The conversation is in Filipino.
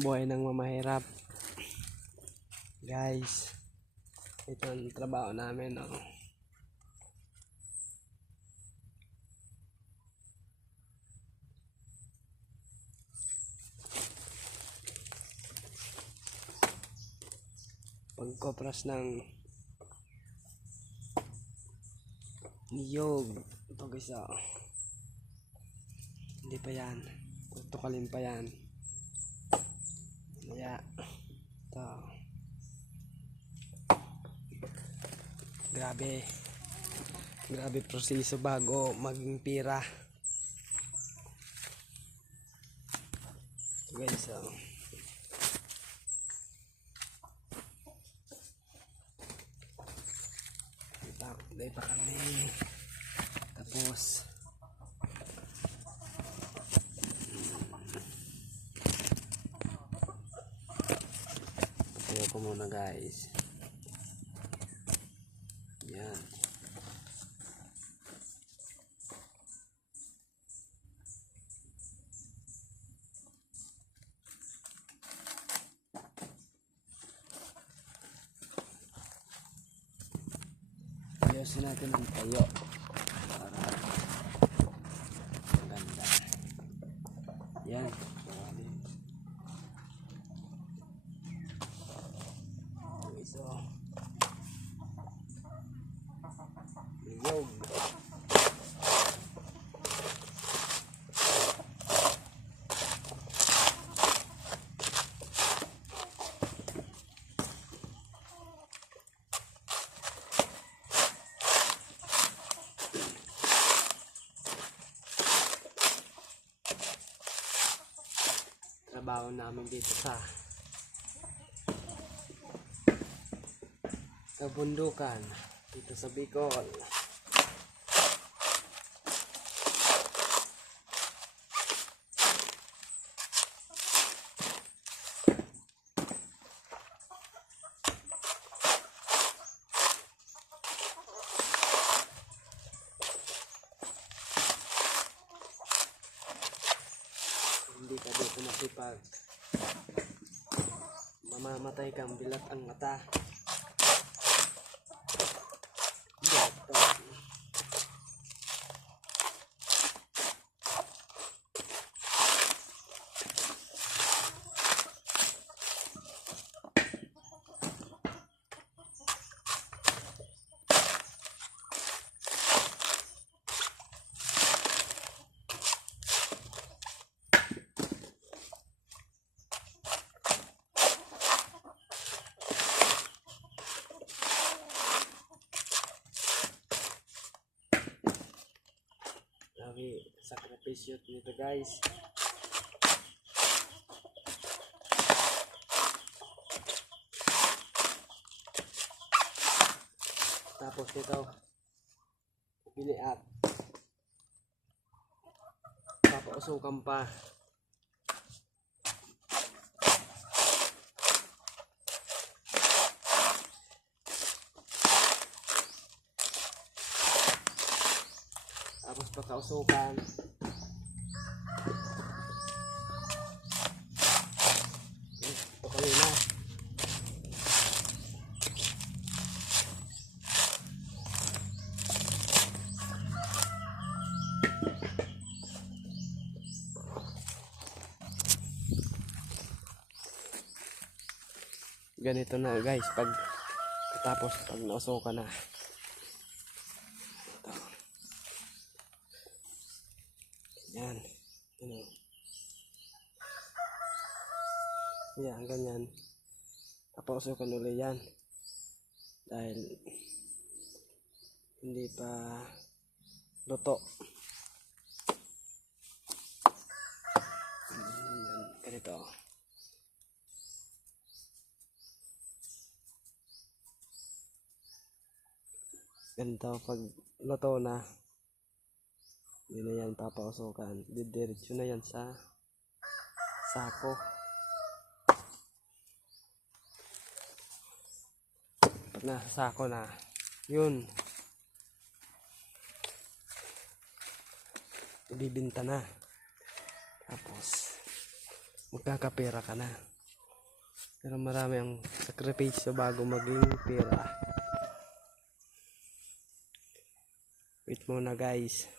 Buhay ng mamahirap. Guys, ito ang trabaho namin, no? Pagkopras ng niyog. Ito guys, hindi pa yan, tutukalin pa yan. Kaya ito, grabe proseso bago maging pira. Ito guys, dahil pa kami tapos. Tayo ko muna guys. Yan. Ayusin natin ang tayo para maganda. Yan. So, yog. Trabaho namin dito sa kabundukan dito sa Bicol. Hindi ka dito masipag, mamamatay kang bilat ang mata. Grabe sakripisyo nito guys. Tapos nito bili at papausukan pa. Tapos pagkausukan, ito kanina. Ganito na guys pag nausukan na. Yan. Yan, ganyan. Papausukan ulit yan. Dahil hindi pa luto. Yan, ganito. Ganito pag luto na. Hindi na yan papausukan. Didiretso na yan sa sako. Pag nasa sako na, yun, ibibinta na. Tapos magkakapera ka na. Pero marami ang sakripisyo bago maging pera. Wait muna guys.